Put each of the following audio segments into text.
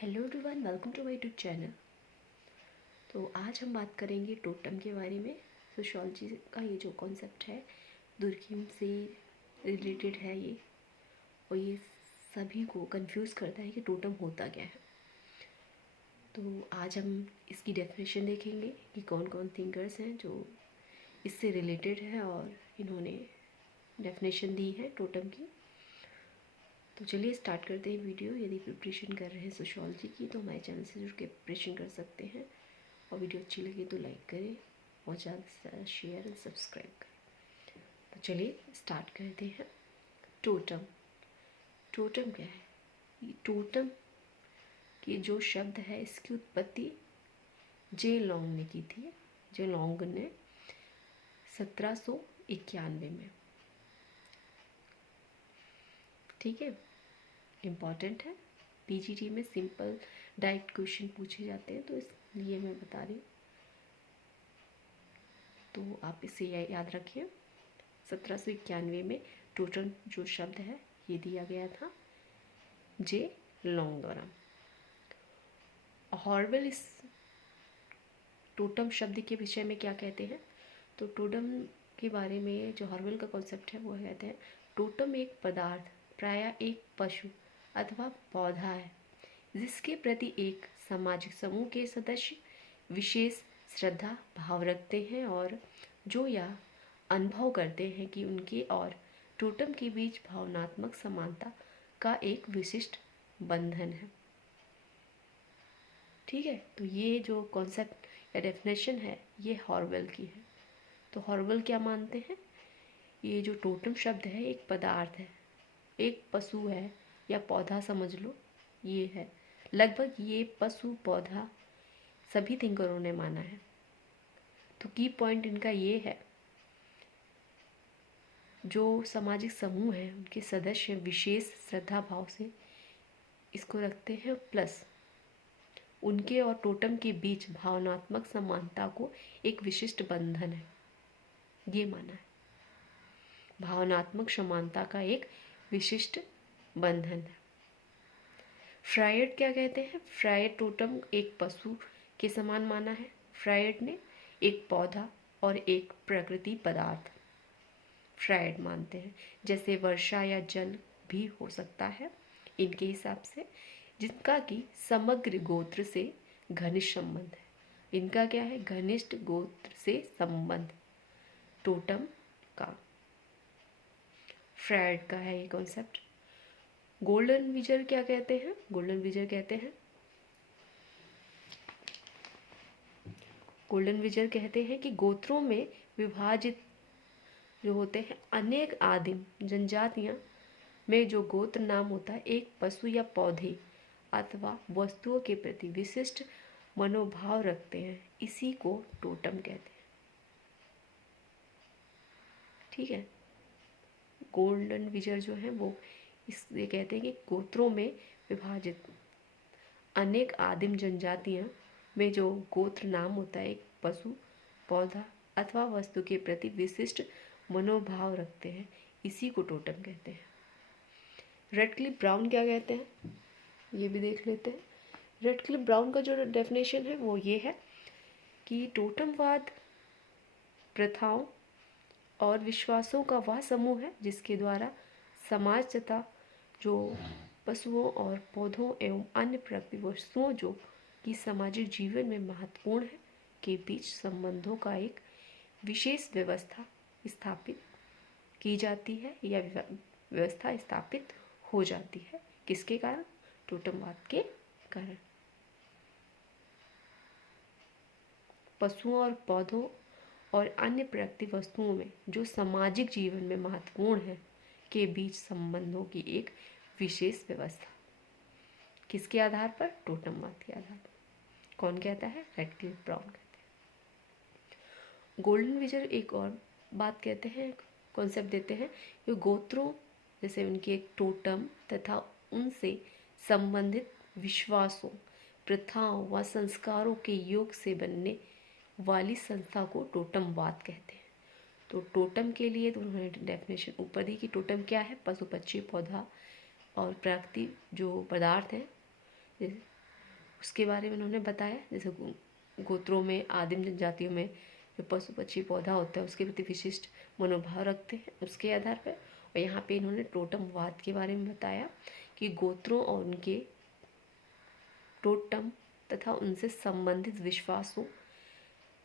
Hello everyone, welcome to my YouTube channel. तो आज हम बात करेंगे टोटम के बारे में। सोशियोलॉजी का ये जो कॉन्सेप्ट है दुर्कीम से रिलेटेड है ये, और ये सभी को कंफ्यूज करता है कि टोटम होता क्या है। तो आज हम इसकी डेफिनेशन देखेंगे कि कौन कौन थिंकर्स हैं जो इससे रिलेटेड है और इन्होंने डेफिनेशन दी है टोटम की। तो चलिए स्टार्ट करते हैं वीडियो। यदि प्रिपरेशन कर रहे हैं सोशियोलॉजी की तो हमारे चैनल से जुड़ के प्रिपरेशन कर सकते हैं, और वीडियो अच्छी लगे तो लाइक करें और ज़्यादा से ज़्यादा शेयर एंड सब्सक्राइब करें। तो चलिए स्टार्ट करते हैं। टोटम टोटम क्या है? ये टोटम की जो शब्द है इसकी उत्पत्ति जे लॉन्ग ने की थी। जे लॉन्ग ने 1791 में, ठीक है, इम्पॉर्टेंट है। पीजीटी में सिंपल डायरेक्ट क्वेश्चन पूछे जाते हैं तो इसलिए मैं बता रही हूँ, तो आप इसे याद रखिए। 1791 में टोटम जो शब्द है ये दिया गया था जे लॉन्ग द्वारा। हॉर्वेल इस टोटम शब्द के विषय में क्या कहते हैं? तो टोटम के बारे में जो हॉर्वेल का कॉन्सेप्ट है वो कहते हैं टोटम एक पदार्थ, प्रायः एक पशु अथवा पौधा है जिसके प्रति एक सामाजिक समूह के सदस्य विशेष श्रद्धा भाव रखते हैं और जो यह अनुभव करते हैं कि उनके और टोटम के बीच भावनात्मक समानता का एक विशिष्ट बंधन है। ठीक है, तो ये जो कॉन्सेप्ट या डेफिनेशन है ये हॉर्वेल की है। तो हॉर्वेल क्या मानते हैं? ये जो टोटम शब्द है एक पदार्थ है, एक पशु है या पौधा समझ लो, ये है। लगभग ये पशु पौधा सभी थिंकरों ने माना है। तो की पॉइंट इनका ये है, जो सामाजिक समूह है उनके सदस्य विशेष श्रद्धा भाव से इसको रखते हैं, प्लस उनके और टोटम के बीच भावनात्मक समानता को एक विशिष्ट बंधन है, ये माना है। भावनात्मक समानता का एक विशिष्ट बंधन है। फ्रायड क्या कहते हैं? फ्रायड टोटम एक पशु के समान माना है। फ्रायड ने एक पौधा और एक प्रकृति पदार्थ फ्रायड मानते हैं, जैसे वर्षा या जल भी हो सकता है इनके हिसाब से, जिनका कि समग्र गोत्र से घनिष्ठ संबंध है। इनका क्या है? घनिष्ठ गोत्र से संबंध टोटम का, फ्रायड का है ये कॉन्सेप्ट। गोल्डन विजर क्या कहते हैं? गोल्डन विजर कहते हैं गोल्डन विजर कहते हैं कि गोत्रों में विभाजित जो होते हैं अनेक आदिम जनजातियां में जो गोत्र नाम होता है एक पशु या पौधे अथवा वस्तुओं के प्रति विशिष्ट मनोभाव रखते हैं, इसी को टोटम कहते हैं। ठीक है, गोल्डन विजर जो है वो इसलिए कहते हैं कि गोत्रों में विभाजित अनेक आदिम जनजातियां में जो गोत्र नाम होता है एक पशु पौधा अथवा वस्तु के प्रति विशिष्ट मनोभाव रखते हैं, इसी को टोटम कहते हैं। रेडक्लिफ ब्राउन क्या कहते हैं ये भी देख लेते हैं। रेडक्लिफ ब्राउन का जो डेफिनेशन है वो ये है कि टोटमवाद प्रथाओं और विश्वासों का वह समूह है जिसके द्वारा समाज तथा जो पशुओं और पौधों एवं अन्य प्राकृतिक वस्तुओं जो कि सामाजिक जीवन में महत्वपूर्ण है के बीच संबंधों का एक विशेष व्यवस्था स्थापित की जाती है या व्यवस्था स्थापित हो जाती है। किसके कारण? टोटमवाद के कारण। पशुओं और पौधों और अन्य प्राकृतिक वस्तुओं में जो सामाजिक जीवन में महत्वपूर्ण है के बीच संबंधों की एक विशेष व्यवस्था, किसके आधार पर? टोटमवाद के आधार पर। कौन कहता है? रेडक्लिफ ब्राउन कहते हैं। गोल्डन विजर एक और बात कहते हैं, कॉन्सेप्ट देते हैं कि गोत्रों जैसे उनके एक टोटम तथा उनसे संबंधित विश्वासों प्रथाओं व संस्कारों के योग से बनने वाली संस्था को टोटमवाद कहते हैं। तो टोटम के लिए तो उन्होंने डेफिनेशन ऊपर दी कि टोटम क्या है? पशु पक्षी पौधा और प्राकृतिक जो पदार्थ हैं उसके बारे में उन्होंने बताया। जैसे गोत्रों में, आदिम जनजातियों में जो पशु पक्षी पौधा होता है उसके प्रति विशिष्ट मनोभाव रखते हैं, उसके आधार पर। और यहाँ पे इन्होंने टोटमवाद के बारे में बताया कि गोत्रों और उनके टोटम तथा उनसे संबंधित विश्वासों,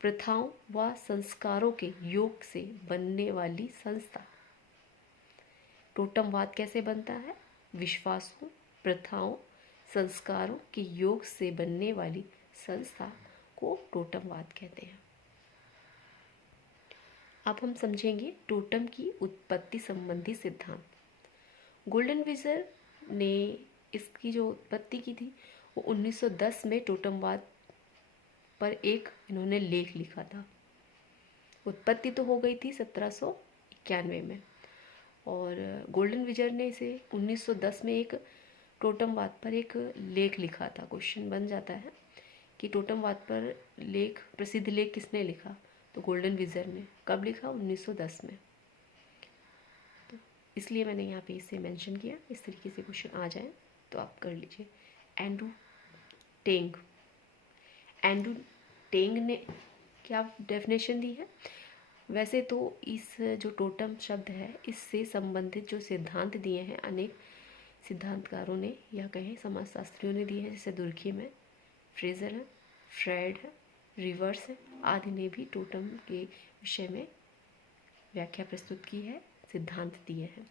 प्रथाओं व संस्कारों के योग से बनने वाली संस्था। टोटमवाद कैसे बनता है? विश्वासों, प्रथाओं, संस्कारों के योग से बनने वाली संस्था को टोटमवाद कहते हैं। अब हम समझेंगे टोटम की उत्पत्ति संबंधी सिद्धांत। गोल्डन विजर ने इसकी जो उत्पत्ति की थी वो 1910 में टोटमवाद पर एक इन्होंने लेख लिखा था। उत्पत्ति तो हो गई थी 1791 में, और गोल्डन विजर ने इसे 1910 में एक टोटमवाद पर एक लेख लिखा था। क्वेश्चन बन जाता है कि टोटमवाद पर लेख, प्रसिद्ध लेख किसने लिखा? तो गोल्डन विजर ने। कब लिखा? 1910 में। तो इसलिए मैंने यहाँ पे इसे मेंशन किया। इस तरीके से क्वेश्चन आ जाए तो आप कर लीजिए। एंड्रू टेंग, एंड्रू टेंग ने क्या डेफिनेशन दी है? वैसे तो इस जो टोटम शब्द है इससे संबंधित जो सिद्धांत दिए हैं अनेक सिद्धांतकारों ने या कहें समाजशास्त्रियों ने दिए हैं, जैसे दुर्खी में फ्रेजर है, फ्रेड है, रिवर्स है, आदि ने भी टोटम के विषय में व्याख्या प्रस्तुत की है, सिद्धांत दिए हैं।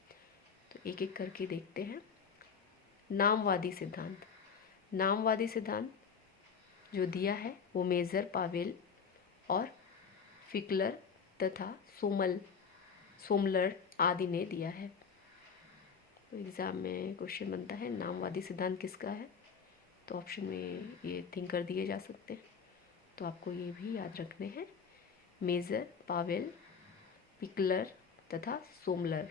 तो एक एक करके देखते हैं। नामवादी सिद्धांत। नामवादी सिद्धांत जो दिया है वो मेजर, पावेल और फिकलर तथा सोमलर आदि ने दिया है। तो एग्ज़ाम में क्वेश्चन बनता है नामवादी सिद्धांत किसका है, तो ऑप्शन में ये थिंक कर दिए जा सकते हैं। तो आपको ये भी याद रखने हैं, मेजर, पावेल, फिकलर तथा सोमलर।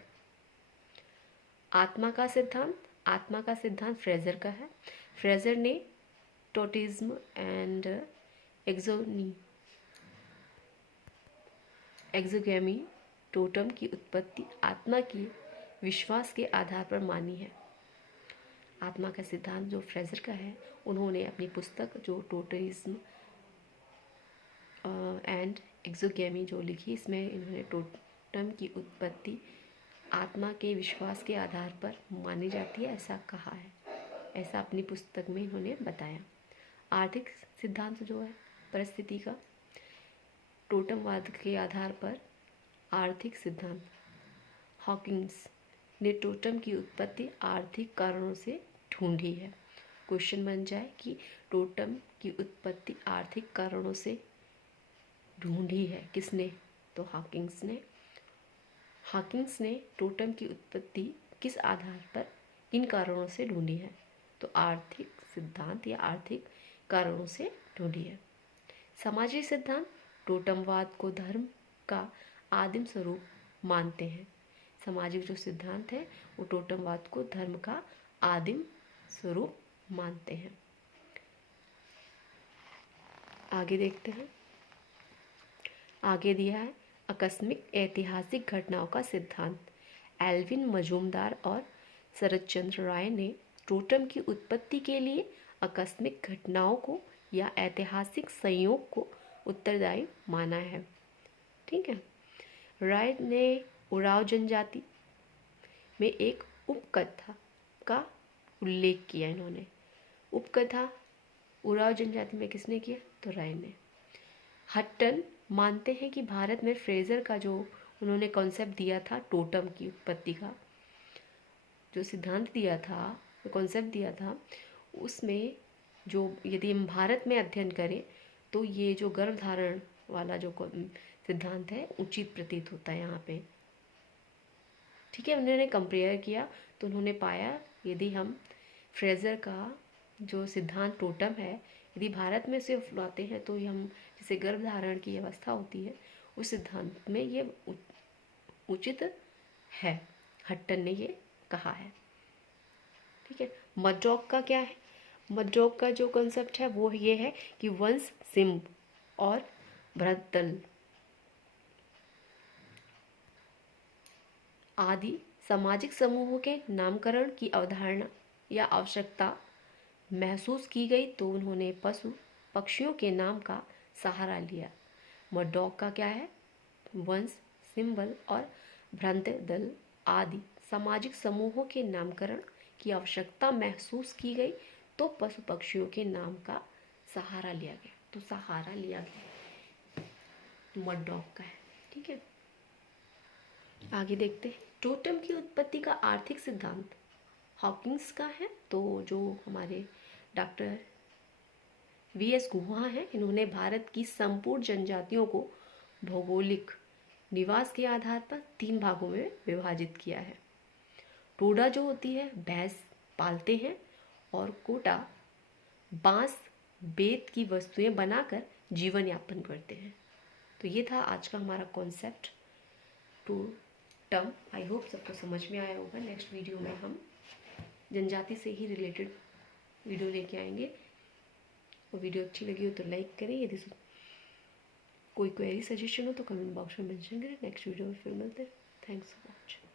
आत्मा का सिद्धांत। आत्मा का सिद्धांत फ्रेजर का है। फ्रेजर ने टोटिज्म एंड एक्सोगैमी टोटम की उत्पत्ति आत्मा की विश्वास के आधार पर मानी है। आत्मा का सिद्धांत जो फ्रेजर का है, उन्होंने अपनी पुस्तक जो टोटलिज्म एंड एक्सोगैमी जो लिखी, इसमें इन्होंने टोटम की उत्पत्ति आत्मा के विश्वास के आधार पर मानी जाती है, ऐसा कहा है। ऐसा अपनी पुस्तक में इन्होंने बताया। आर्थिक सिद्धांत जो है परिस्थिति का, टोटमवाद के आधार पर आर्थिक सिद्धांत। हॉकिंस ने टोटम की उत्पत्ति आर्थिक कारणों से ढूंढी है। क्वेश्चन बन जाए कि टोटम की उत्पत्ति आर्थिक कारणों से ढूंढी है किसने? तो हॉकिंस ने। हॉकिंस ने टोटम की उत्पत्ति किस आधार पर, किन कारणों से ढूंढी है? तो आर्थिक सिद्धांत या आर्थिक कारणों से ढूंढी है। सामाजिक सिद्धांत टोटमवाद को धर्म का आदिम स्वरूप मानते हैं। सामाजिक जो सिद्धांत है वो टोटमवाद को धर्म का आदिम स्वरूप मानते हैं। आगे देखते हैं। आगे दिया है आकस्मिक ऐतिहासिक घटनाओं का सिद्धांत। एल्विन मजूमदार और शरद चंद्र राय ने टोटम की उत्पत्ति के लिए आकस्मिक घटनाओं को या ऐतिहासिक संयोग को उत्तरदायी माना है। ठीक है। राय ने उराव जनजाति में एक उपकथा का उल्लेख किया। इन्होंने उपकथा उराव जनजाति में किसने किया? तो राय ने। हट्टन मानते हैं कि भारत में फ्रेजर का जो उन्होंने कॉन्सेप्ट दिया था टोटम की उत्पत्ति का, जो सिद्धांत दिया था, जो कॉन्सेप्ट दिया था, उसमें जो यदि हम भारत में अध्ययन करें तो ये जो गर्भधारण वाला जो सिद्धांत है उचित प्रतीत होता है यहाँ पे। ठीक है। उन्होंने कंपेयर किया तो उन्होंने पाया यदि हम फ्रेजर का जो सिद्धांत टोटम है यदि भारत में से लाते हैं तो हम जैसे गर्भधारण की अवस्था होती है उस सिद्धांत में ये उचित है। हट्टन ने ये कहा है। ठीक है। मडॉक का क्या है? मडॉक का जो कॉन्सेप्ट है वो ये है कि वंश, सिंह और भ्रतल आदि सामाजिक समूहों के नामकरण की अवधारणा या आवश्यकता महसूस की गई तो उन्होंने पशु पक्षियों के नाम का सहारा लिया। मड डॉग का क्या है? वंश, सिंबल और भ्रांत दल आदि सामाजिक समूहों के नामकरण की आवश्यकता महसूस की गई तो पशु पक्षियों के नाम का सहारा लिया गया। तो सहारा लिया गया मड डॉग का है। ठीक है, आगे देखते हैं। टोटम की उत्पत्ति का आर्थिक सिद्धांत हॉकिंस का है। तो जो हमारे डॉक्टर वीएस गुहा हैं, इन्होंने भारत की संपूर्ण जनजातियों को भौगोलिक निवास के आधार पर 3 भागों में विभाजित किया है। टोडा जो होती है भैंस पालते हैं और कोटा बांस बेत की वस्तुएं बनाकर जीवन यापन करते हैं। तो ये था आज का हमारा कॉन्सेप्ट टोटम। आई होप सबको समझ में आया होगा। नेक्स्ट वीडियो में हम जनजाति से ही रिलेटेड वीडियो लेके आएंगे। और वीडियो अच्छी लगी हो तो लाइक करें। यदि कोई क्वेरी सजेशन हो तो कमेंट बॉक्स में मेंशन करें। नेक्स्ट वीडियो में फिर मिलते हैं। Thanks for watching.